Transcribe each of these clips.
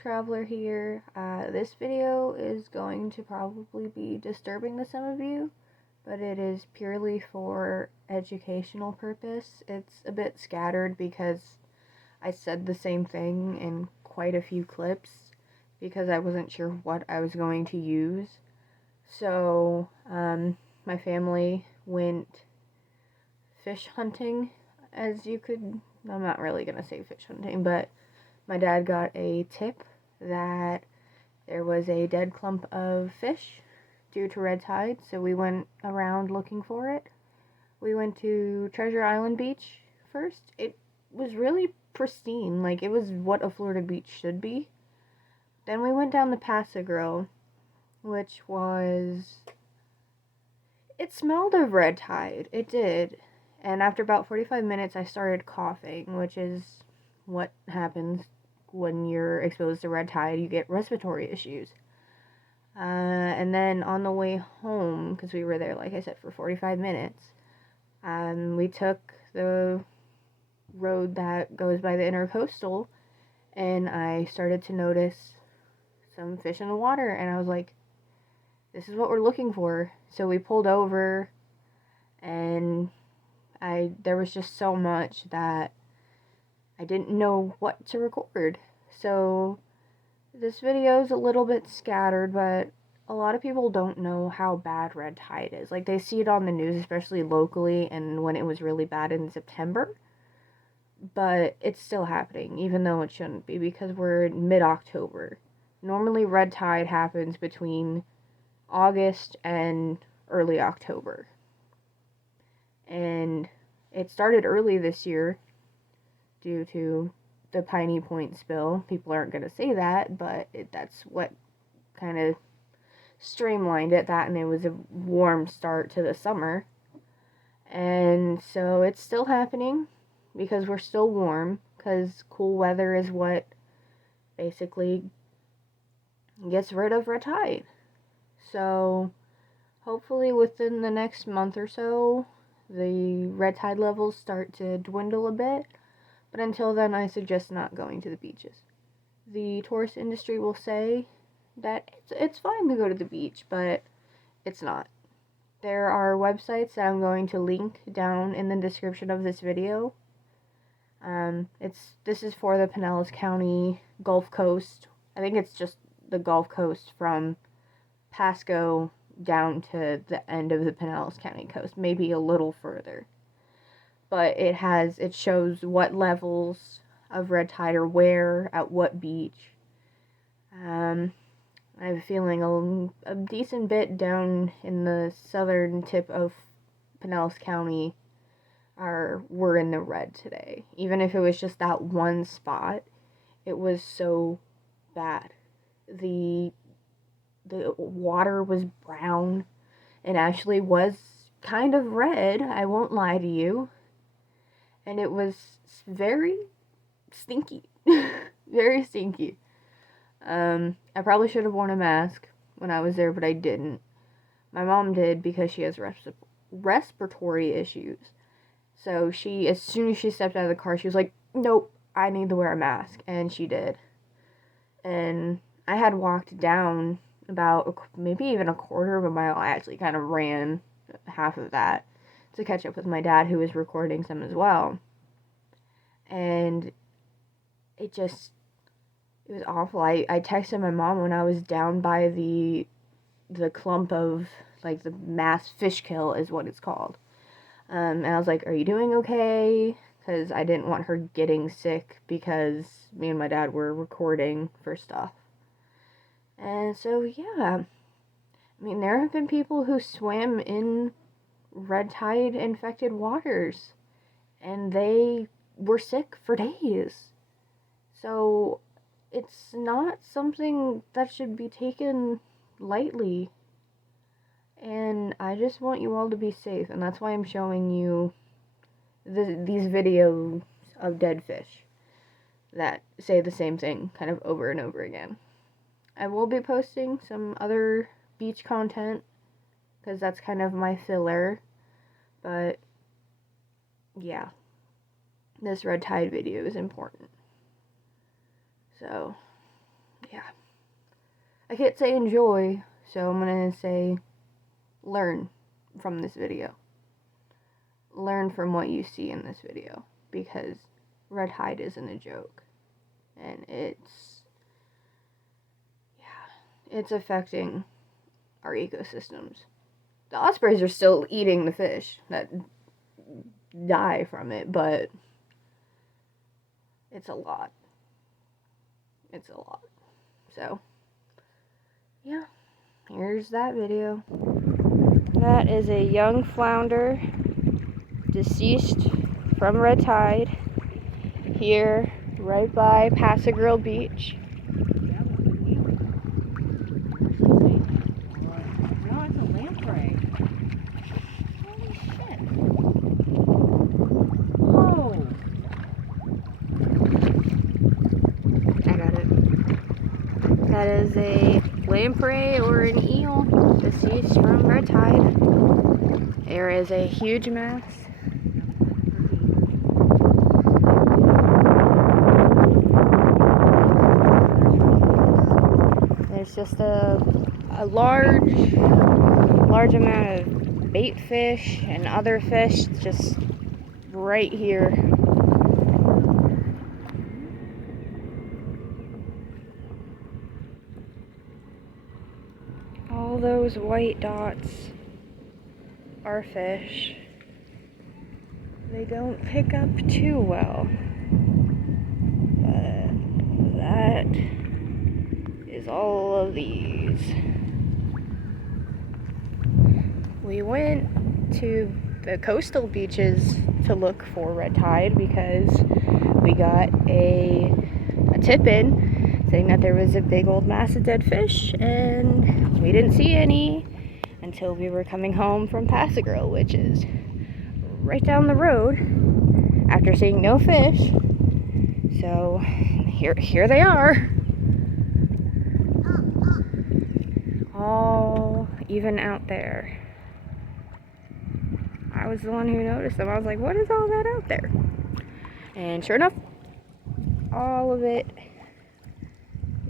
traveler here. This video is going to probably be disturbing to some of you, but it is purely for educational purpose. It's a bit scattered because I said the same thing in quite a few clips because I wasn't sure what I was going to use. So, my family went fish hunting, as you could, I'm not really gonna say fish hunting, but my dad got a tip that there was a dead clump of fish due to red tide, so we went around looking for it. We went to Treasure Island Beach first. It was really pristine, like it was what a Florida beach should be. Then we went down the passagrille, which was, it smelled of red tide, it did. And after about 45 minutes, I started coughing, which is what happens when you're exposed to red tide. You get respiratory issues. And then on the way home, because we were there, like I said, for 45 minutes, we took the road that goes by the intercoastal, and I started to notice some fish in the water, and I was like, this is what we're looking for. So we pulled over, and there was just so much that I didn't know what to record. So this video is a little bit scattered, but a lot of people don't know how bad red tide is. Like, they see it on the news, especially locally, and when it was really bad in September. But it's still happening, even though it shouldn't be, because we're in mid-October. Normally red tide happens between August and early October. And it started early this year due to the Piney Point spill. People aren't going to say that, but that's what kind of streamlined it, that, and it was a warm start to the summer. And so it's still happening because we're still warm, because cool weather is what basically gets rid of red tide. So hopefully within the next month or so, the red tide levels start to dwindle a bit, but until then, I suggest not going to the beaches. The tourist industry will say that it's fine to go to the beach, but it's not. There are websites that I'm going to link down in the description of this video. This is for the Pinellas County Gulf Coast. I think it's just the Gulf Coast from Pasco down to the end of the Pinellas County coast, maybe a little further. But it shows what levels of red tide are where, at what beach. I have a feeling a decent bit down in the southern tip of Pinellas County were in the red today. Even if it was just that one spot, it was so bad. The water was brown and actually was kind of red, I won't lie to you. And it was very stinky. Very stinky. I probably should have worn a mask when I was there, but I didn't. My mom did because she has respiratory issues. So as soon as she stepped out of the car, she was like, nope, I need to wear a mask. And she did. And I had walked down about maybe even a quarter of a mile. I actually kind of ran half of that to catch up with my dad, who was recording some as well. And it was awful. I texted my mom when I was down by the clump of, like, the mass fish kill is what it's called. And I was like, are you doing okay? Because I didn't want her getting sick because me and my dad were recording for stuff. And so, yeah. I mean, there have been people who swam in red tide infected waters, and they were sick for days. So it's not something that should be taken lightly. And I just want you all to be safe, and that's why I'm showing you these videos of dead fish that say the same thing kind of over and over again. I will be posting some other beach content, because that's kind of my filler, but yeah, this red tide video is important. So, yeah. I can't say enjoy, so I'm gonna say learn from this video. Learn from what you see in this video, because red tide isn't a joke, and it's affecting our ecosystems. The ospreys are still eating the fish that die from it, but it's a lot. It's a lot. So, yeah, here's that video. That is a young flounder, deceased from red tide, here right by Passagrille Beach. No, it's a lamprey. Holy shit. Whoa. I got it. That is a lamprey or an eel deceased from red tide. There is a huge mass. There's just a large amount of bait fish and other fish just right here. All those white dots are fish. They don't pick up too well, but that is all of these. We went to the coastal beaches to look for red tide because we got a tip in saying that there was a big old mass of dead fish, and we didn't see any until we were coming home from Passagrille, which is right down the road, after seeing no fish. So here they are, all even out there. I was the one who noticed them. I was like, what is all that out there? And sure enough, all of it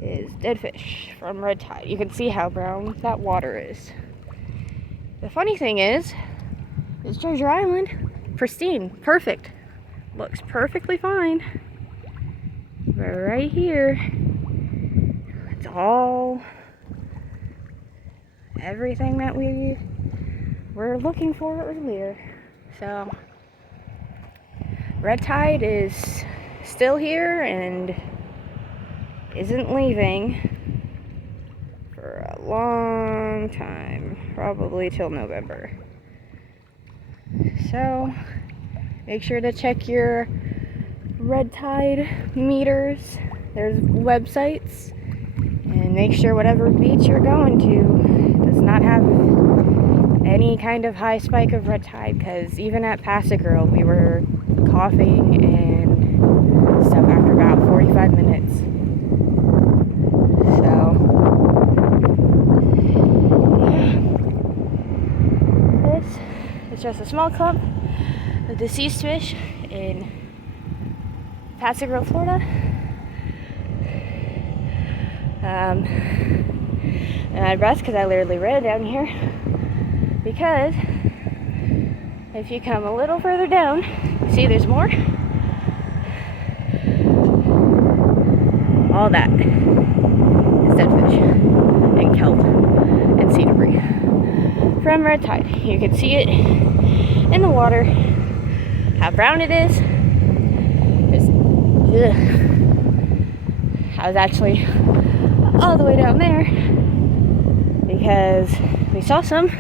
is dead fish from red tide. You can see how brown that water is. The funny thing is Treasure Island, pristine, perfect, looks perfectly fine. But right here, it's all everything that we were looking for earlier. So red tide is still here and isn't leaving for a long time, probably till November. So make sure to check your red tide meters. There's websites, and make sure whatever beach you're going to does not have any kind of high spike of red tide, because even at Passagrille we were coughing and stuff after about 45 minutes. So yeah, this is just a small clump of deceased fish in Passagrille, Florida. And I'd rest because I literally ran down here, because if you come a little further down, see there's more. All that is dead fish and kelp and sea debris from red tide. You can see it in the water, how brown it is. I was actually all the way down there because we saw some,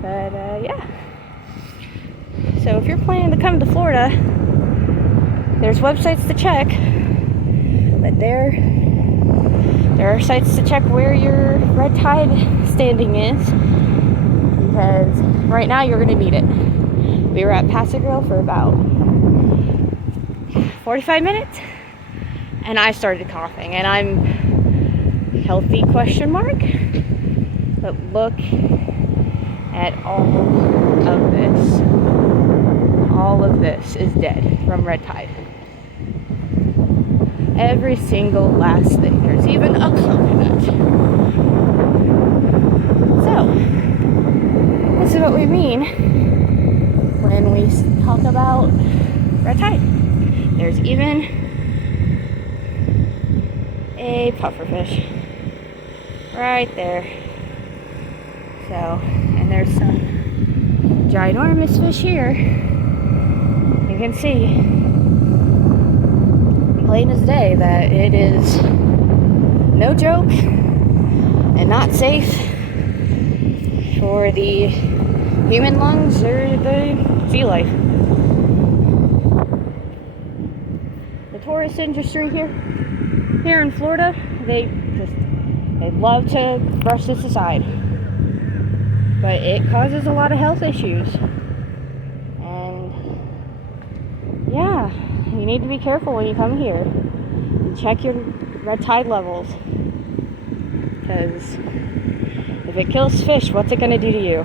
but yeah. So if you're planning to come to Florida, there's websites to check, but there are sites to check where your red tide standing is, because right now you're going to need it. We were at Passagrille for about 45 minutes, and I started coughing, and I'm healthy ? But look at all of this. All of this is dead from red tide. Every single last thing. There's even a coconut. So, this is what we mean when we talk about red tide. There's even a pufferfish right there. So, and there's some ginormous fish here. You can see plain as day that it is no joke and not safe for the human lungs or the sea life. The tourist industry here in Florida, they love to brush this aside, but it causes a lot of health issues. And yeah, you need to be careful when you come here and check your red tide levels, because if it kills fish, what's it going to do to you?